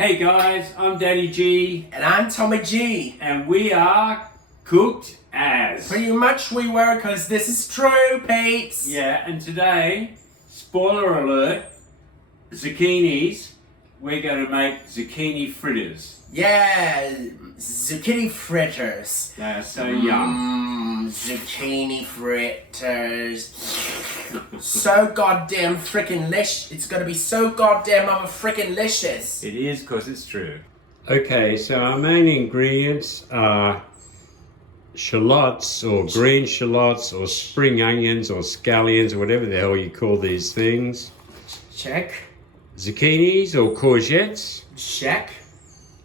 Hey guys, I'm Daddy G. And I'm Tommy G. And we are Cooked As. Pretty much we were, because this is true, peeps. Yeah, and today, spoiler alert, zucchinis, we're going to make zucchini fritters. Yeah, zucchini fritters. They are so yum. Zucchini fritters. So goddamn freaking lish. It's gonna be so goddamn mother freaking licious. It is, because it's true. Okay, so our main ingredients are shallots, or green shallots, or spring onions, or scallions, or whatever the hell you call these things. Check. Zucchinis, or courgettes. Check.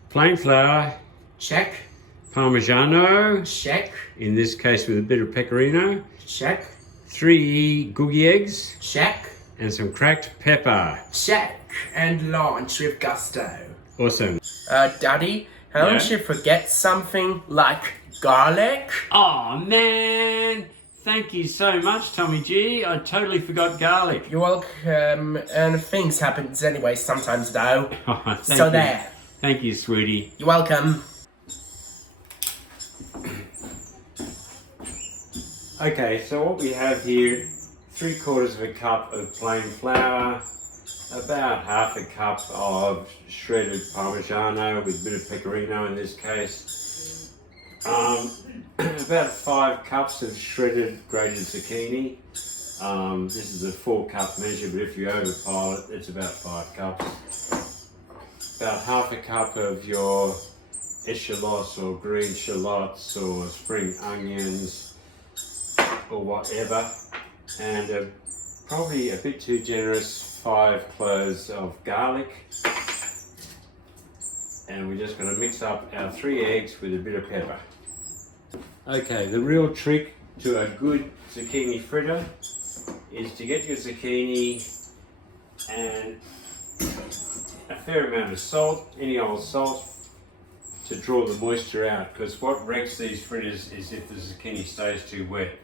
Plain flour. Check. Parmigiano. Check. In this case with a bit of pecorino. Check. 3 googie eggs. Check. And some cracked pepper. Check. And launch with gusto. Awesome. Daddy, how don't you forget something like garlic? Oh man, thank you so much, Tommy G. I totally forgot garlic. You're welcome. And things happens anyway sometimes though. Oh, So you. there. Thank you, sweetie. You're welcome. Okay, so what we have here, 3/4 cup of plain flour, about half a cup of shredded Parmigiano with a bit of pecorino in this case, about 5 cups of shredded grated zucchini. This is a 4-cup measure, but if you overpile it, it's about 5 cups. About half a cup of your eschalots or green shallots or spring onions or whatever, and probably a bit too generous 5 cloves of garlic. And we're just going to mix up our 3 eggs with a bit of pepper. Okay, the real trick to a good zucchini fritter is to get your zucchini and a fair amount of salt, any old salt, to draw the moisture out, because what wrecks these fritters is if the zucchini stays too wet.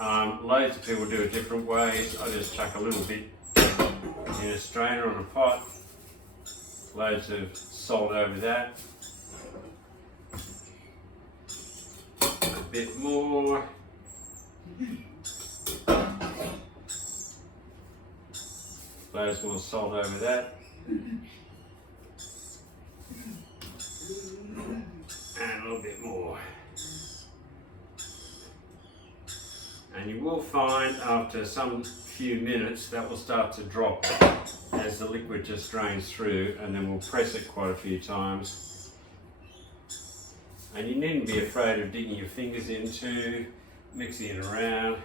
Loads of people do it different ways. I just chuck a little bit in a strainer on a pot, loads of salt over that, a bit more, loads more salt over that, and a little bit more. And you will find after some few minutes that will start to drop as the liquid just drains through, and then we'll press it quite a few times. And you needn't be afraid of digging your fingers into, mixing it around,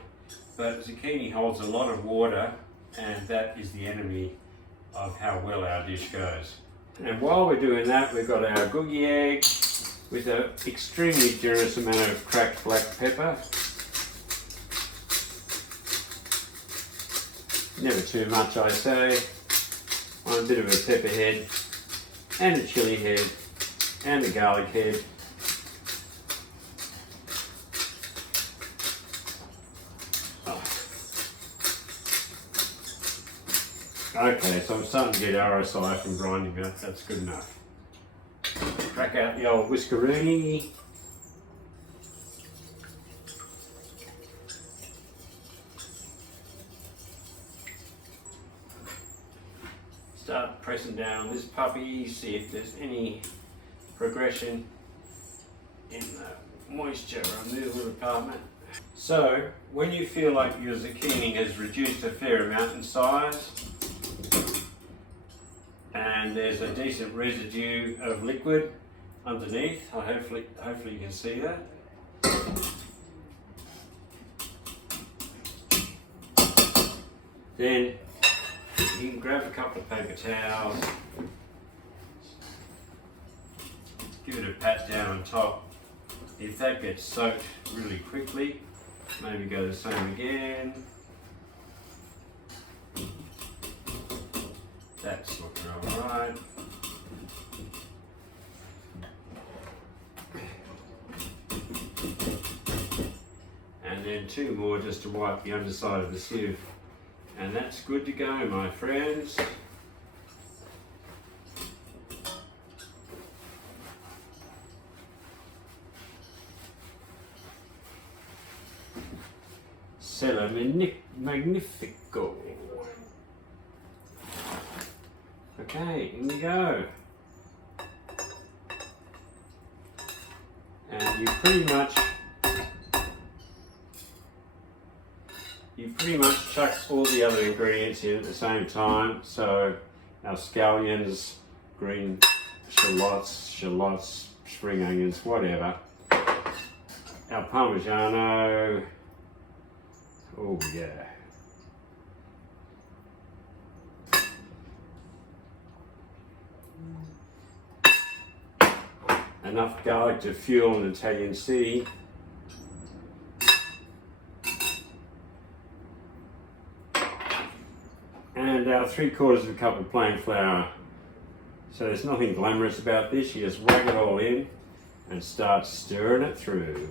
but zucchini holds a lot of water, and that is the enemy of how well our dish goes. And while we're doing that, we've got our googie egg with an extremely generous amount of cracked black pepper. Never too much, I say. On a bit of a pepper head, and a chili head, and a garlic head. Oh. Okay, so I'm starting to get RSI from grinding that. That's good enough. Crack out the old whiskeroonie. Start pressing down this puppy, see if there's any progression in the moisture removal department. So, when you feel like your zucchini has reduced a fair amount in size, and there's a decent residue of liquid underneath, hopefully you can see that. Then you can grab a couple of paper towels, give it a pat down on top. If that gets soaked really quickly, maybe go the same again. That's looking alright. And then 2 more just to wipe the underside of the sieve. And that's good to go, my friends. Cella Magnifico. Okay, in we go. And you pretty much chuck all the other ingredients in at the same time. So our scallions, green shallots, spring onions, whatever. Our parmigiano. Oh yeah. Enough garlic to fuel an Italian sea. And our 3/4 cup of plain flour. So there's nothing glamorous about this, you just whack it all in and start stirring it through.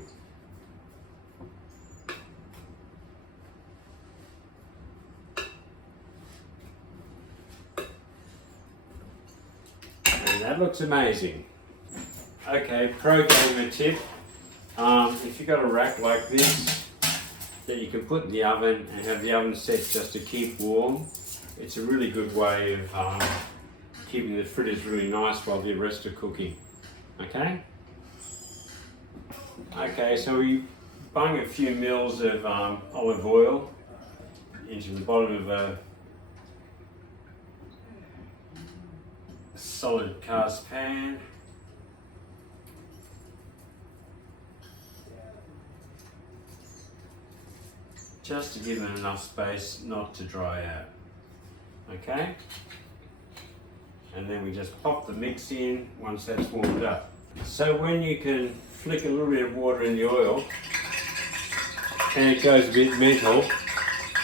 And that looks amazing. Okay, pro gamer tip. If you've got a rack like this that you can put in the oven and have the oven set just to keep warm, it's a really good way of keeping the fritters really nice while the rest are cooking. Okay? Okay, so we bung a few mils of olive oil into the bottom of a solid cast pan. Just to give it enough space not to dry out. Okay? And then we just pop the mix in once that's warmed up. So when you can flick a little bit of water in the oil and it goes a bit mental,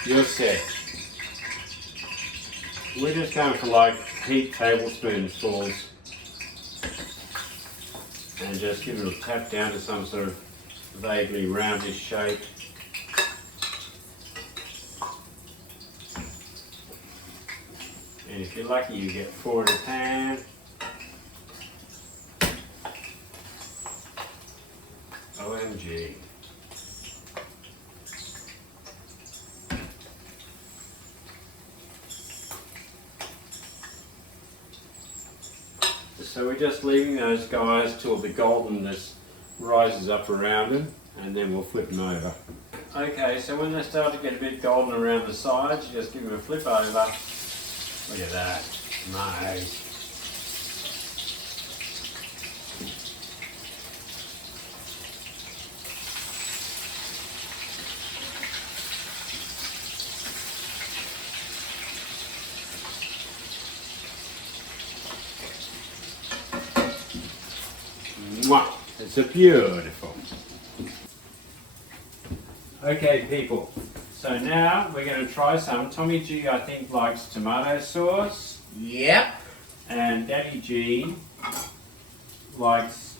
you're set. We're just going for like heaped tablespoonfuls and just give it a tap down to some sort of vaguely roundish shape. And if you're lucky, you get 4 in a pan. OMG. So we're just leaving those guys till the goldenness rises up around them, and then we'll flip them over. Okay, so when they start to get a bit golden around the sides, you just give them a flip over. Look at that, nice. Mwah! It's a beautiful. Okay, people. So now we're going to try some. Tommy G, I think, likes tomato sauce. Yep. And Daddy G likes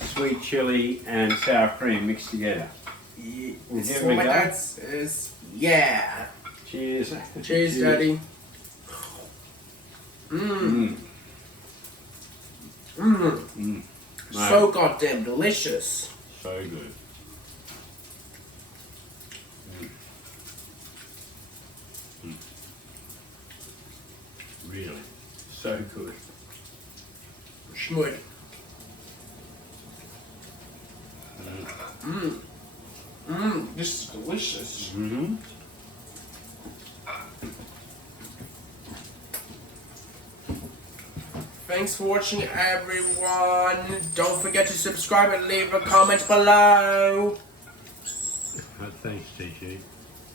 sweet chili and sour cream mixed together. Yeah. We'll give So them a my go. dad says, yeah. Cheers. Cheers, Daddy. Mmm. Mmm. Mm. So goddamn delicious. So good. Really, so good. Schmud. Mmm. Mmm. This is delicious. Mm-hmm. Thanks for watching, everyone. Don't forget to subscribe and leave a comment below. Thanks, TG.